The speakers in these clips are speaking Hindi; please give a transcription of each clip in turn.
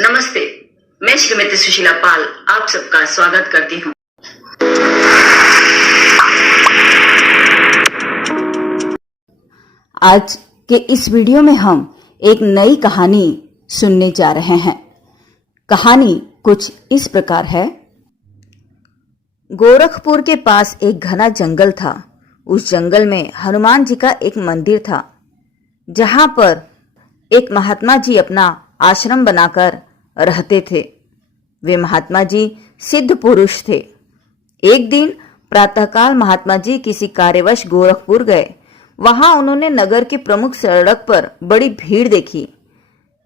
नमस्ते, मैं श्रीमती सुशीला पाल आप सबका स्वागत करती हूँ। आज के इस वीडियो में हम एक नई कहानी सुनने जा रहे हैं। कहानी कुछ इस प्रकार है। गोरखपुर के पास एक घना जंगल था। उस जंगल में हनुमान जी का एक मंदिर था, जहां पर एक महात्मा जी अपना आश्रम बनाकर रहते थे। वे महात्मा जी सिद्ध पुरुष थे। एक दिन प्रातःकाल महात्मा जी किसी कार्यवश गोरखपुर गए। वहां उन्होंने नगर की प्रमुख सड़क पर बड़ी भीड़ देखी।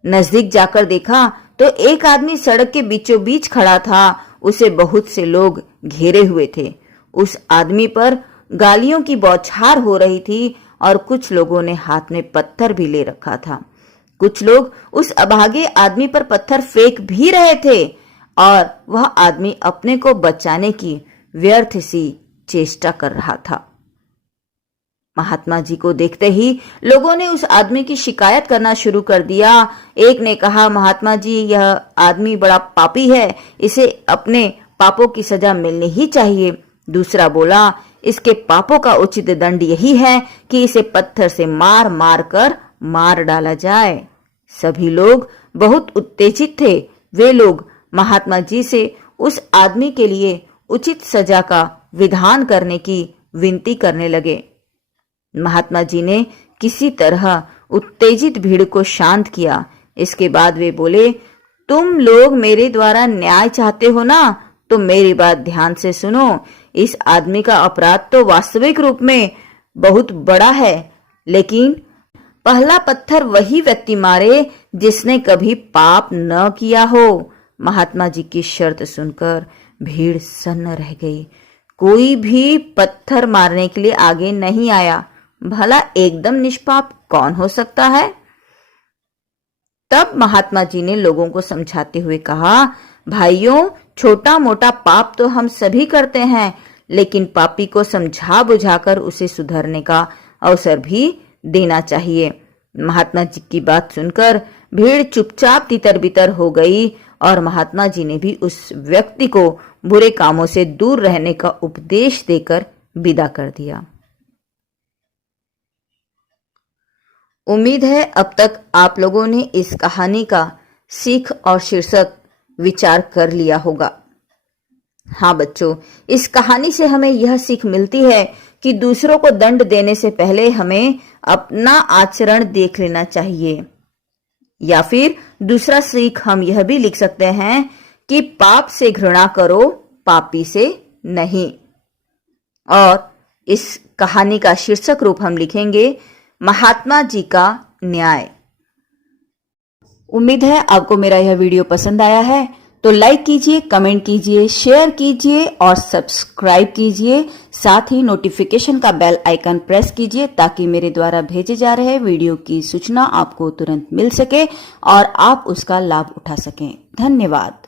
नजदीक जाकर देखा तो एक आदमी सड़क के बीचों बीच खड़ा था। उसे बहुत से लोग घेरे हुए थे। उस आदमी पर गालियों की बौछार हो रही थी और कुछ लोगों ने हाथ में पत्थर भी ले रखा था। कुछ लोग उस अभागे आदमी पर पत्थर फेंक भी रहे थे और वह आदमी अपने को बचाने की व्यर्थ सी चेष्टा कर रहा था। महात्मा जी को देखते ही लोगों ने उस आदमी की शिकायत करना शुरू कर दिया। एक ने कहा, महात्मा जी, यह आदमी बड़ा पापी है, इसे अपने पापों की सजा मिलनी ही चाहिए। दूसरा बोला, इसके पापों का उचित दंड यही है कि इसे पत्थर से मार मार कर मार डाला जाए। सभी लोग बहुत उत्तेजित थे। वे लोग महात्मा जी से उस आदमी के लिए उचित सजा का विधान करने की विनती करने लगे। महात्मा जी ने किसी तरह उत्तेजित भीड़ को शांत किया। इसके बाद वे बोले, तुम लोग मेरे द्वारा न्याय चाहते हो ना, तो मेरी बात ध्यान से सुनो। इस आदमी का अपराध तो वास्तविक रूप में बहुत बड़ा है, लेकिन पहला पत्थर वही व्यक्ति मारे जिसने कभी पाप न किया हो। महात्मा जी की शर्त सुनकर भीड़ सन्न रह गई। कोई भी पत्थर मारने के लिए आगे नहीं आया। भला एकदम निष्पाप कौन हो सकता है? तब महात्मा जी ने लोगों को समझाते हुए कहा, भाइयों, छोटा मोटा पाप तो हम सभी करते हैं, लेकिन पापी को समझा बुझाकर उसे सुधरने का अवसर भी देना चाहिए। महात्मा जी की बात सुनकर भीड़ चुपचाप तितर बितर हो गई और महात्मा जी ने भी उस व्यक्ति को बुरे कामों से दूर रहने का उपदेश देकर विदा कर दिया। उम्मीद है अब तक आप लोगों ने इस कहानी का सीख और शीर्षक विचार कर लिया होगा। हाँ बच्चों, इस कहानी से हमें यह सीख मिलती है कि दूसरों को दंड देने से पहले हमें अपना आचरण देख लेना चाहिए। या फिर दूसरा सीख हम यह भी लिख सकते हैं कि पाप से घृणा करो, पापी से नहीं। और इस कहानी का शीर्षक रूप हम लिखेंगे, महात्मा जी का न्याय। उम्मीद है आपको मेरा यह वीडियो पसंद आया है, तो लाइक कीजिए, कमेंट कीजिए, शेयर कीजिए और सब्सक्राइब कीजिए। साथ ही नोटिफिकेशन का बेल आइकन प्रेस कीजिए ताकि मेरे द्वारा भेजे जा रहे वीडियो की सूचना आपको तुरंत मिल सके और आप उसका लाभ उठा सकें। धन्यवाद।